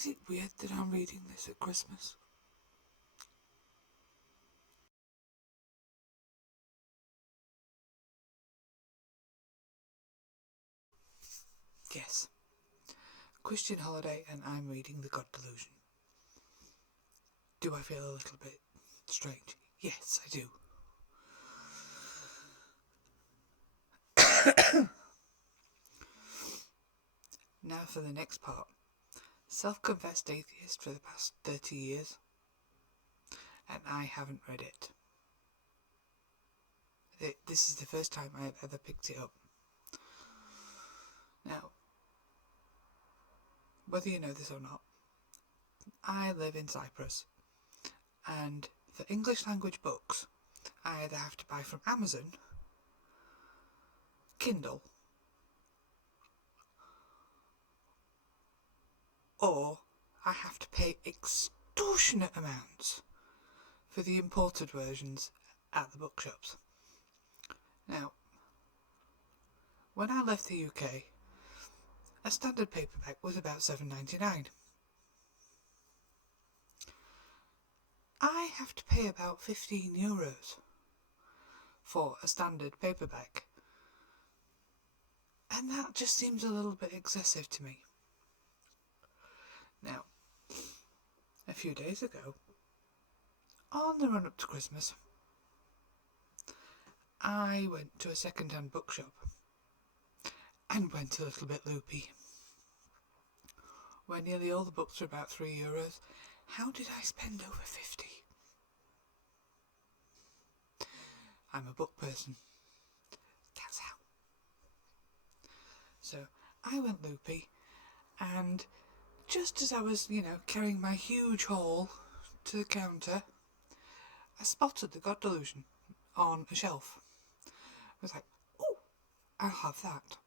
Is it weird that I'm reading this at Christmas? Yes. Christian holiday and I'm reading The God Delusion. Do I feel a little bit strange? Yes, I do. Now for the next part. Self-confessed atheist for the past 30 years. And I haven't read it. This is the first time I've ever picked it up. Now, whether you know this or not, I live in Cyprus, and for English language books, I either have to buy from Amazon, Kindle, or I have to pay extortionate amounts for the imported versions at the bookshops. Now, when I left the UK, a standard paperback was about $7.99. I have to pay about €15 for a standard paperback, and that just seems a little bit excessive to me. Now, a few days ago, on the run up to Christmas, I went to a second-hand bookshop and went a little bit loopy. Where nearly all the books were about €3, how did I spend over 50? I'm a book person. That's how. So I went loopy, and just as I was, carrying my huge haul to the counter, I spotted The God Delusion on a shelf. I was like, oh, I'll have that.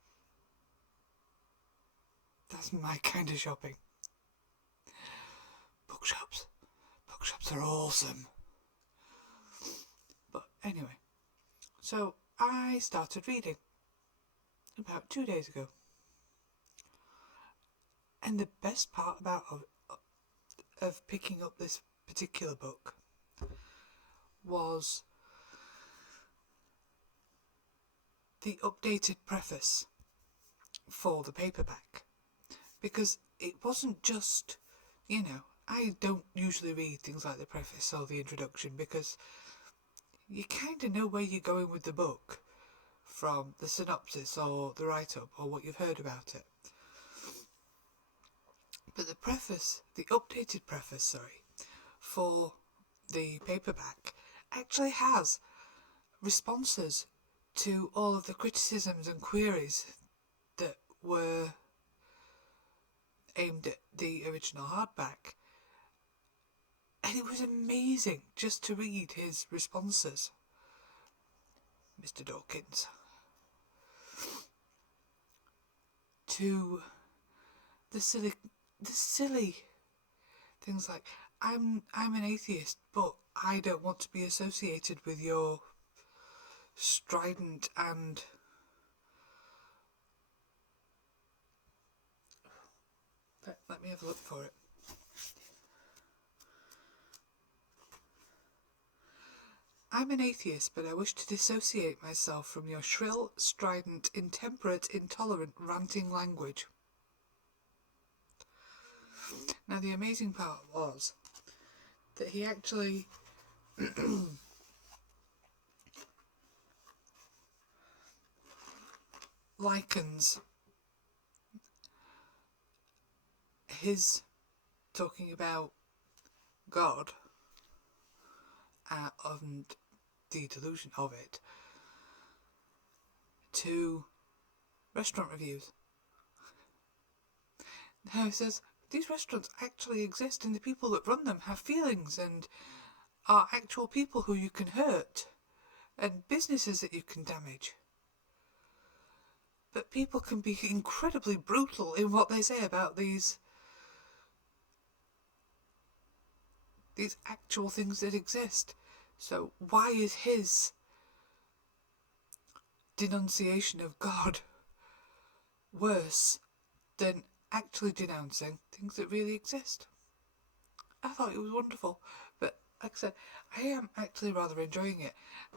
That's my kind of shopping. Bookshops are awesome. But anyway, so I started reading about 2 days ago. And the best part of picking up this particular book was the updated preface for the paperback. Because it wasn't just, I don't usually read things like the preface or the introduction because you kind of know where you're going with the book from the synopsis or the write-up or what you've heard about it. But the updated preface, for the paperback actually has responses to all of the criticisms and queries that were aimed at the original hardback. And it was amazing just to read his responses. Mr. Dawkins. To the silly things like, I'm an atheist, but I don't want to be associated with your strident and let me have a look for it. I'm an atheist, but I wish to dissociate myself from your shrill, strident, intemperate, intolerant, ranting language. Now, the amazing part was that he actually likens his talking about God and the delusion of it to restaurant reviews. Now he says these restaurants actually exist and the people that run them have feelings and are actual people who you can hurt and businesses that you can damage. But people can be incredibly brutal in what they say about these actual things that exist. So why is his denunciation of God worse than actually denouncing things that really exist. I thought it was wonderful, but like I said, I am actually rather enjoying it,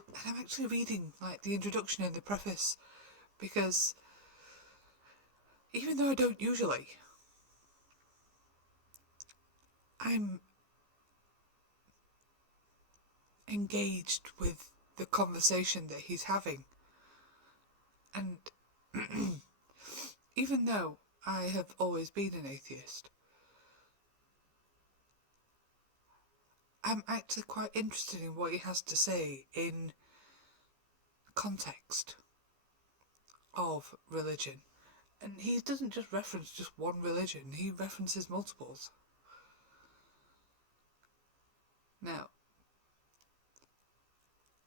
and I'm actually reading like the introduction and the preface, because even though I don't usually, I'm engaged with the conversation that he's having. And even though I have always been an atheist, I'm actually quite interested in what he has to say in context of religion. And he doesn't just reference just one religion, he references multiples. Now,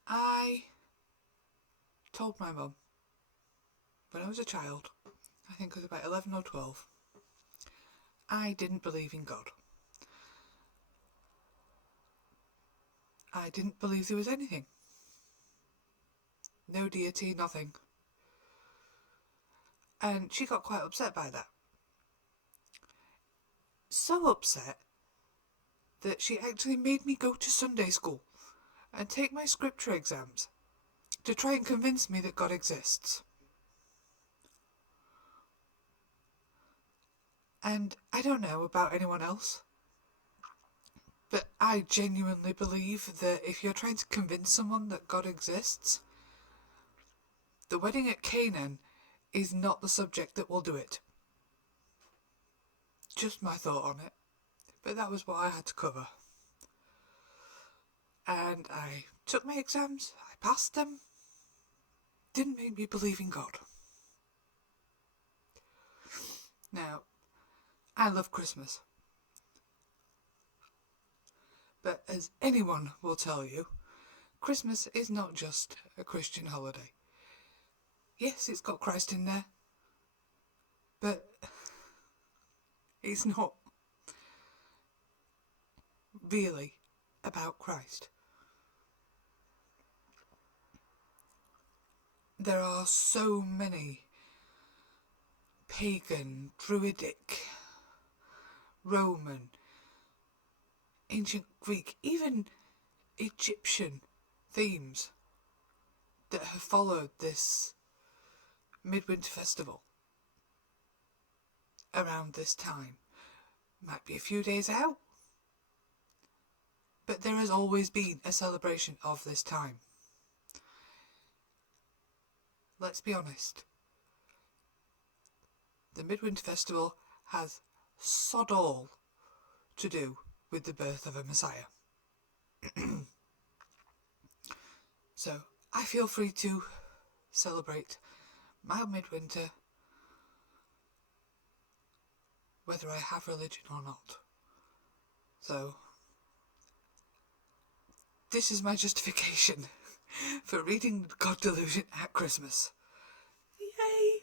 I told my mum when I was a child, I think I was about 11 or 12, I didn't believe in God. I didn't believe there was anything. No deity, nothing. And she got quite upset by that. So upset that she actually made me go to Sunday school and take my scripture exams to try and convince me that God exists. And I don't know about anyone else, but I genuinely believe that if you're trying to convince someone that God exists, the wedding at Canaan is not the subject that will do it. Just my thought on it. But that was what I had to cover. And I took my exams, I passed them. Didn't make me believe in God. Now, I love Christmas. But as anyone will tell you, Christmas is not just a Christian holiday. Yes, it's got Christ in there, but it's not really about Christ. There are so many pagan, druidic, Roman, ancient Greek, even Egyptian themes that have followed this midwinter festival around this time. Might be a few days out, but there has always been a celebration of this time. Let's be honest, the midwinter festival has sod all to do with the birth of a Messiah. So I feel free to celebrate my midwinter whether I have religion or not. So this is my justification for reading God Delusion at Christmas. Yay!